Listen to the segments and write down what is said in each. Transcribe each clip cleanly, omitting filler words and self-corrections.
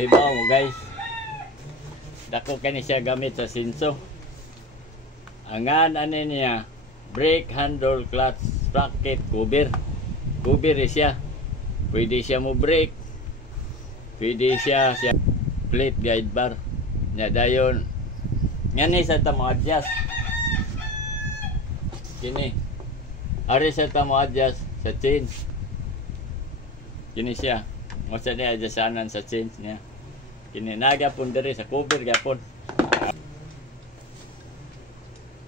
Hibaw mo guys. Dako kani siya gamit sa sinso. Angan ani niya brake handle clutch sprocket cover. Cover siya. Pwede siya mo brake. Pwede siya plate guide bar. Nya dayon. Ngani sa ta mo adjust. Kini. Ari sa ta mo adjust sa chains. Kini siya. Masa niya adjustanan sa chains niya. Kini nagapon diri sa cover gapon.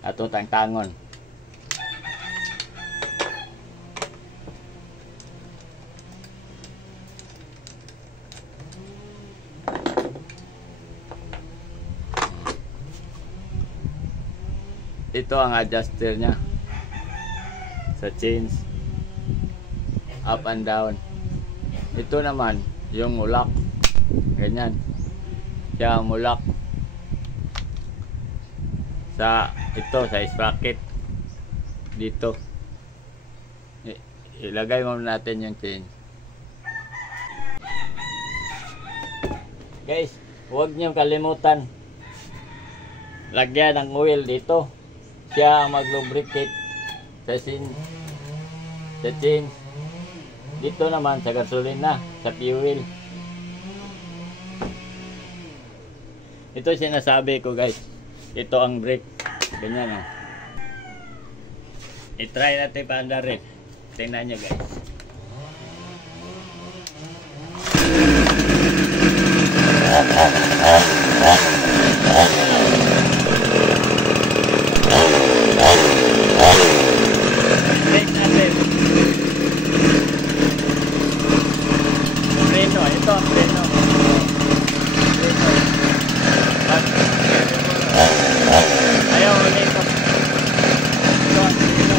Ato tangtangon. Ito ang adjuster niya sa chains up and down. Ito naman yung mulak, ganyan siya mulak sa ito sa sprocket dito. Ilagay mo natin yung chain guys. Huwag niyo kalimutan lagyan ng oil dito. Siya mag-lubricate sa chain. Dito naman sa gasolina, sa fuel. Ito sinasabi ko guys. Ito ang brake. Ganyan oh. I-try natin paanda rin. Tingnan nyo guys. Brake natin. Preno. Ito ang preno. Ayaw ulit ko. Ito ang preno.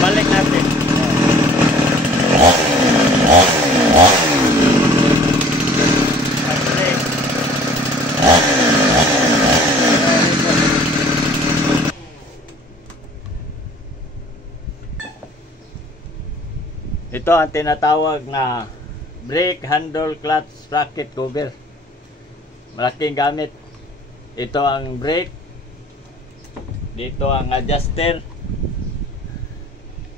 Balik natin. Ito ang tinatawag na brake handle clutch sprocket cover. Malaking gamit. Ito ang brake. Dito ang adjuster.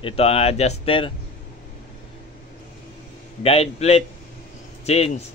Ito ang adjuster. Guide plate. Chains.